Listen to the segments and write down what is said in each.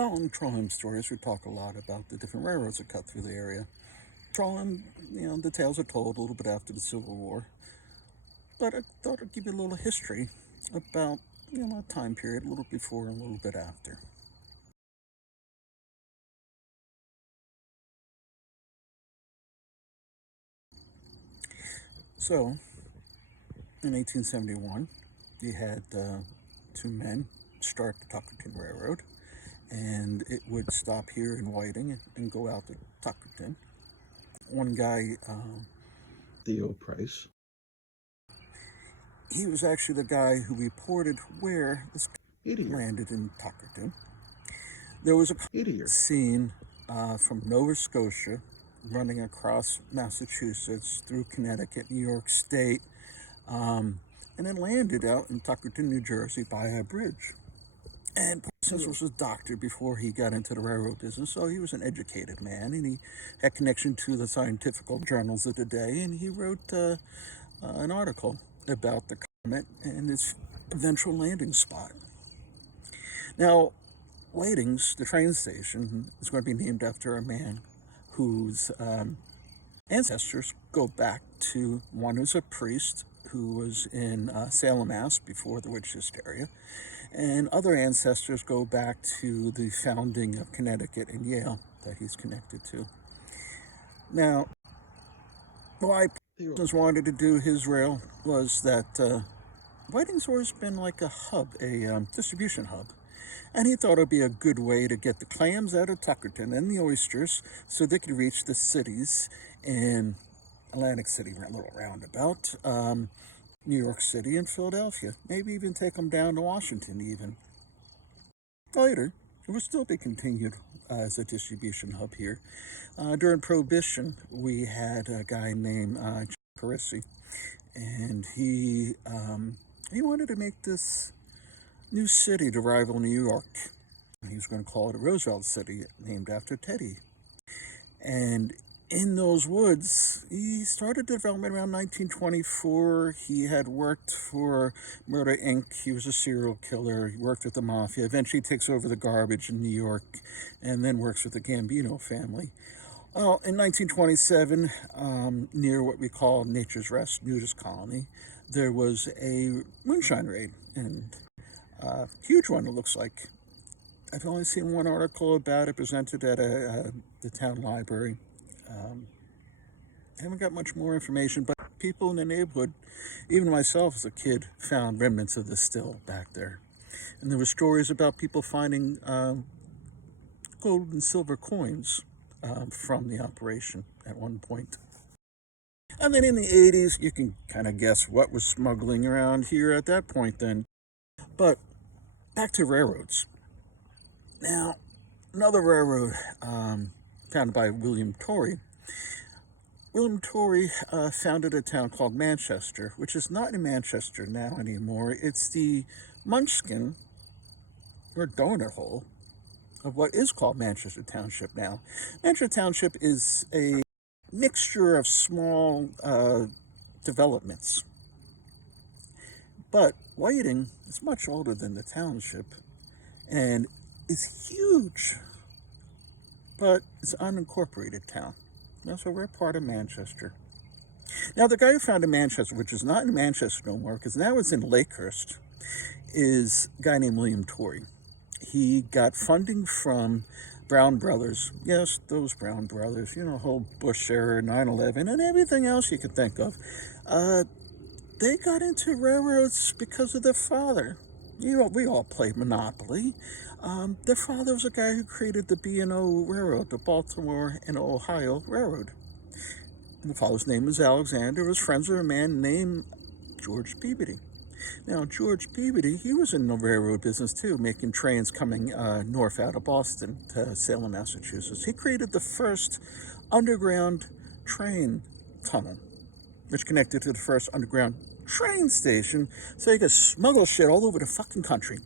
Oh, in Trondheim stories, we talk a lot about the different railroads that cut through the area. Trondheim, the tales are told a little bit after the Civil War. But I thought I'd give you a little history about, a time period, a little before and a little bit after. So, in 1871, you had two men start the Tuckerton Railroad, and it would stop here in Whiting and go out to Tuckerton. One guy, Theo Price, he was actually the guy who reported where this landed in Tuckerton. There was a scene from Nova Scotia running across Massachusetts through Connecticut, New York State, and then landed out in Tuckerton, New Jersey by a bridge. And Parsons was a doctor before he got into the railroad business, so he was an educated man, and he had connection to the scientific journals of the day, and he wrote an article about the comet and its eventual landing spot. Now, Whiting's, the train station, is going to be named after a man whose ancestors go back to one who's a priest who was in Salem, Mass. Before the witch hysteria, and other ancestors go back to the founding of Connecticut and Yale that he's connected to. Now, why Parsons wanted to do his rail was that Whiting's always been like a hub, a distribution hub. And he thought it would be a good way to get the clams out of Tuckerton and the oysters so they could reach the cities in Atlantic City, a little roundabout, New York City and Philadelphia. Maybe even take them down to Washington even. Later, it would still be continued as a distribution hub here. During Prohibition, we had a guy named Parisi, and he wanted to make this new city to rival New York. He was going to call it a Roosevelt City, named after Teddy. And in those woods, he started development around 1924. He had worked for Murder Inc. He was a serial killer. He worked with the mafia. Eventually takes over the garbage in New York, and then works with the Gambino family. Well, in 1927, near what we call Nature's Rest, nudist colony, there was a moonshine raid, and huge one, it looks like. I've only seen one article about it presented at the town library. I haven't got much more information, but people in the neighborhood, even myself as a kid, found remnants of this still back there. And there were stories about people finding gold and silver coins from the operation at one point. And then in the 80s, you can kind of guess what was smuggling around here at that point then. But back to railroads. Now, another railroad founded by William Torrey. William Torrey founded a town called Manchester, which is not in Manchester now anymore. It's the Munchkin, or donut hole, of what is called Manchester Township now. Manchester Township is a mixture of small developments. But Whiting is much older than the township and is huge, but it's an unincorporated town. So we're part of Manchester. Now, the guy who founded Manchester, which is not in Manchester no more, because now it's in Lakehurst, is a guy named William Torrey. He got funding from Brown Brothers. Yes, those Brown Brothers, whole Bush era, 9/11, and everything else you could think of. They got into railroads because of their father. We all played Monopoly. Their father was a guy who created the B&O Railroad, the Baltimore and Ohio Railroad. And the father's name was Alexander. He was friends with a man named George Peabody. Now, George Peabody, he was in the railroad business too, making trains coming north out of Boston to Salem, Massachusetts. He created the first underground train tunnel, which connected to the first underground train station, so you could smuggle shit all over the fucking country.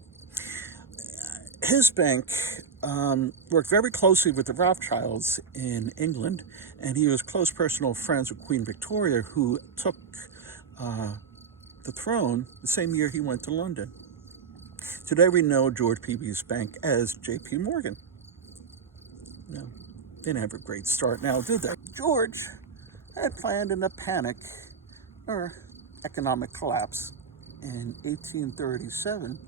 His bank worked very closely with the Rothschilds in England, and he was close personal friends with Queen Victoria, who took the throne the same year he went to London. Today we know George Peabody's bank as J.P. Morgan. No, they didn't have a great start now, did they? George had planned in a panic or economic collapse in 1837,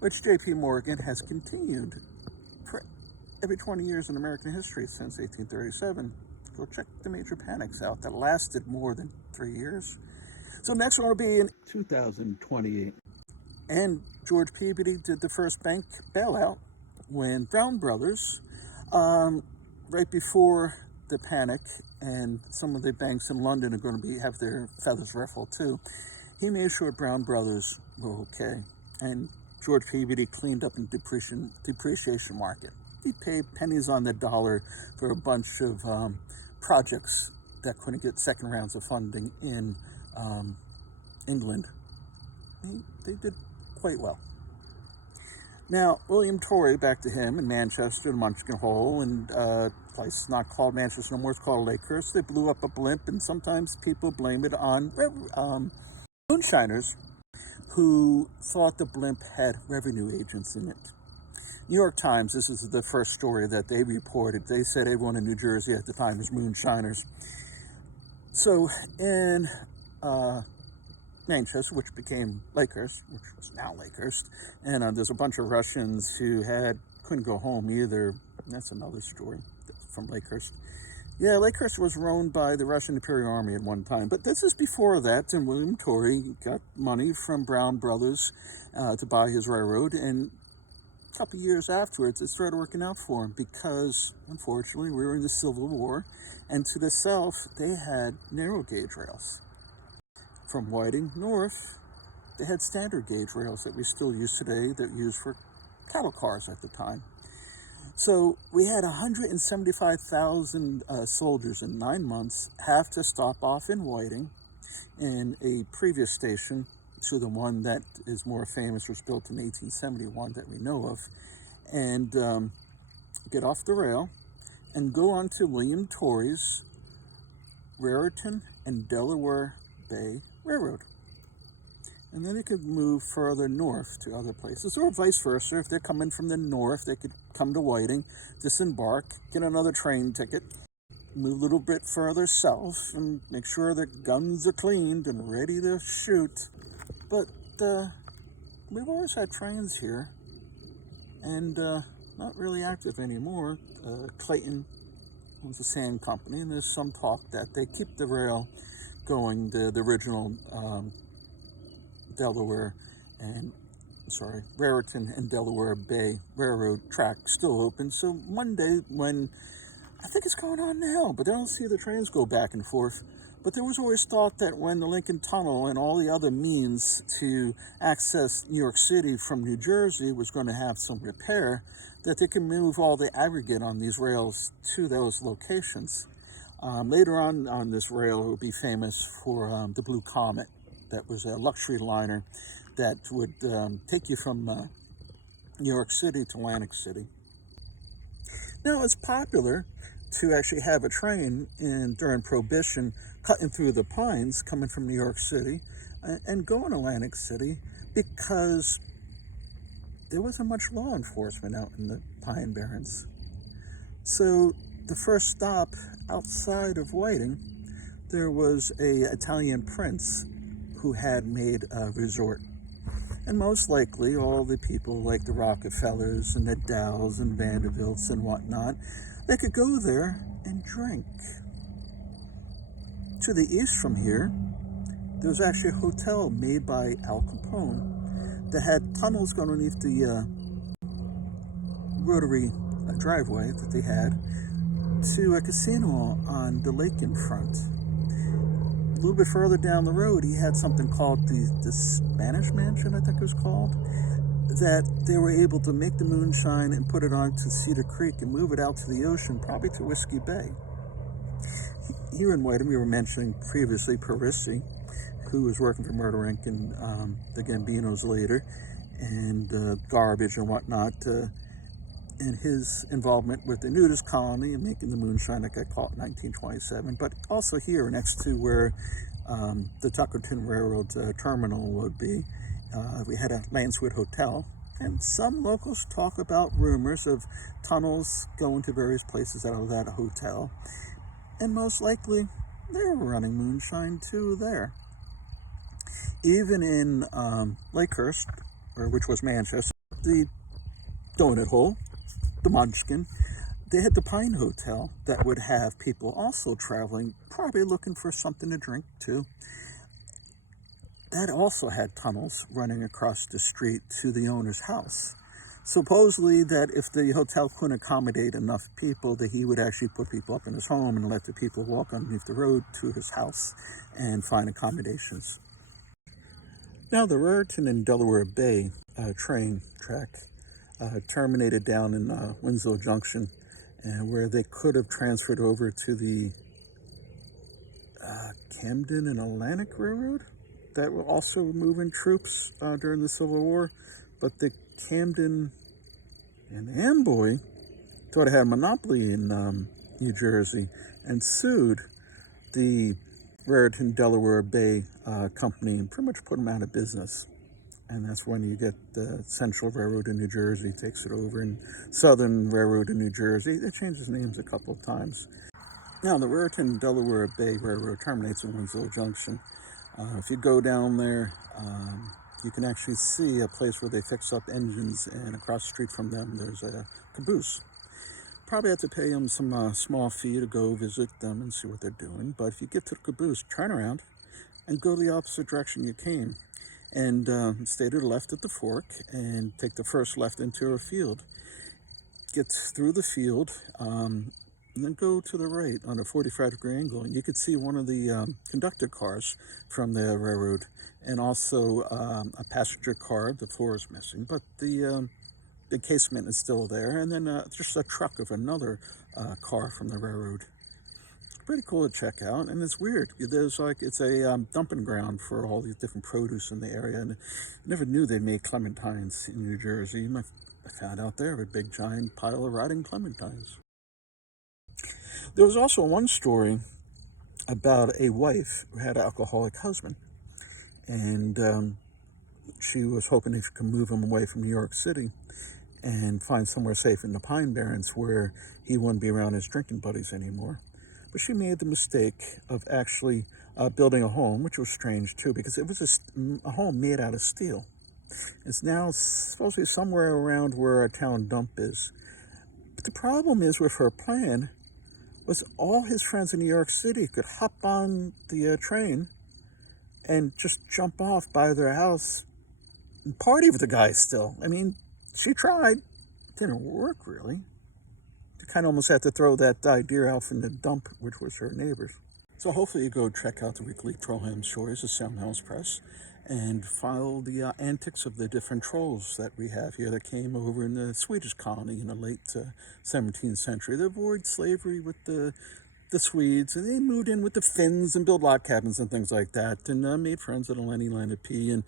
which J.P. Morgan has continued for every 20 years in American history since 1837. Go check the major panics out that lasted more than 3 years. So next one will be in 2028. And George Peabody did the first bank bailout when Brown Brothers, right before the panic, and some of the banks in London are going to have their feathers ruffled too. He made sure Brown Brothers were okay. And George Peabody cleaned up in depreciation market. He paid pennies on the dollar for a bunch of projects that couldn't get second rounds of funding in England. They did quite well. Now, William Torrey, back to him in Manchester, the Munchkin Hole, and place not called Manchester no more, it's called Lakehurst. They blew up a blimp, and sometimes people blame it on moonshiners who thought the blimp had revenue agents in it. New York Times, this is the first story that they reported. They said everyone in New Jersey at the time was moonshiners. So in Manchester, which became Lakehurst, which is now Lakehurst, and there's a bunch of Russians who couldn't go home either. That's another story from Lakehurst. Yeah, Lakehurst was run by the Russian Imperial Army at one time, but this is before that, and William Torrey got money from Brown Brothers to buy his railroad, and a couple of years afterwards, it started working out for him because, unfortunately, we were in the Civil War, and to the south, they had narrow gauge rails. From Whiting north, they had standard gauge rails that we still use today that were used for cattle cars at the time. So we had 175,000 soldiers in 9 months have to stop off in Whiting in a previous station to the one that is more famous, was built in 1871 that we know of, and get off the rail and go on to William Torrey's Raritan and Delaware Bay Railroad. And then they could move further north to other places, or vice versa. If they're coming from the north, they could come to Whiting, disembark, get another train ticket, move a little bit further south, and make sure their guns are cleaned and ready to shoot. But we've always had trains here, and not really active anymore. Clayton owns a sand company, and there's some talk that they keep the rail going, the original Raritan and Delaware Bay Railroad track still open. So one day when, I think it's going on now, but I don't see the trains go back and forth. But there was always thought that when the Lincoln Tunnel and all the other means to access New York City from New Jersey was going to have some repair, that they could move all the aggregate on these rails to those locations. Later on this rail, it would be famous for the Blue Comet. That was a luxury liner that would take you from New York City to Atlantic City. Now, it's popular to actually have a train during Prohibition cutting through the pines coming from New York City and going to Atlantic City, because there wasn't much law enforcement out in the Pine Barrens. So the first stop outside of Whiting, there was an Italian prince who had made a resort. And most likely all the people like the Rockefellers and the Dows and Vanderbilts and whatnot, they could go there and drink. To the east from here, there was actually a hotel made by Al Capone that had tunnels going underneath the rotary driveway that they had to a casino on the lake in front. A little bit further down the road, he had something called the Spanish Mansion, I think it was called, that they were able to make the moonshine and put it onto Cedar Creek and move it out to the ocean, probably to Whiskey Bay. Here in Whiting, we were mentioning previously Parisi, who was working for Murder Inc. and the Gambinos later, and Garbage and whatnot, and his involvement with the nudist colony and making the moonshine that got caught in 1927, but also here next to where the Tuckerton Railroad terminal would be. We had a Lancewood Hotel, And some locals talk about rumors of tunnels going to various places out of that hotel. And most likely, they're running moonshine too there. Even in Lakehurst, which was Manchester, the Donut Hole, the Munchkin, they had the Pine Hotel that would have people also traveling, probably looking for something to drink too. That also had tunnels running across the street to the owner's house. Supposedly that if the hotel couldn't accommodate enough people, that he would actually put people up in his home and let the people walk underneath the road to his house and find accommodations. Now, the Raritan and Delaware Bay train track terminated down in Winslow Junction, and where they could have transferred over to the Camden and Atlantic Railroad that were also moving troops during the Civil War, but the Camden and Amboy thought it had a monopoly in New Jersey and sued the Raritan Delaware Bay Company and pretty much put them out of business. And that's when you get the Central Railroad in New Jersey takes it over, and Southern Railroad in New Jersey. They changed its names a couple of times. Now, the Raritan Delaware Bay Railroad terminates in Winslow Junction. If you go down there, you can actually see a place where they fix up engines, and across the street from them, there's a caboose. Probably have to pay them some small fee to go visit them and see what they're doing. But if you get to the caboose, turn around and go the opposite direction you came. And stay to the left at the fork and take the first left into a field. Get through the field and then go to the right on a 45-degree angle. And you could see one of the conductor cars from the railroad, and also a passenger car. The floor is missing, but the casement is still there. And then just a truck of another car from the railroad. Pretty cool to check out, and it's weird. There's it's a dumping ground for all these different produce in the area, and I never knew they made clementines in New Jersey. I found out there a big giant pile of rotting clementines. There was also one story about a wife who had an alcoholic husband, and she was hoping if she could move him away from New York City and find somewhere safe in the Pine Barrens where he wouldn't be around his drinking buddies anymore. But she made the mistake of actually building a home, which was strange too, because it was a home made out of steel. It's now supposed to be somewhere around where our town dump is. But the problem is with her plan was all his friends in New York City could hop on the train and just jump off by their house and party with the guy still. I mean, she tried. It didn't work really. Kind of almost had to throw that idea out from the dump, which was her neighbors. So hopefully you go check out the weekly Trollham Stories of Soundhouse Press and follow the antics of the different trolls that we have here that came over in the Swedish colony in the late 17th century. They avoided slavery with the Swedes, and they moved in with the Finns and built log cabins and things like that, and made friends with the Lenny Lenape, and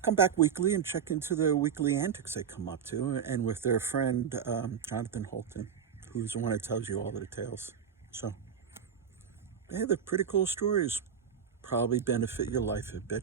come back weekly and check into the weekly antics they come up to, and with their friend Jonathan Holton, who's the one that tells you all the tales. So, they're pretty cool stories. Probably benefit your life a bit.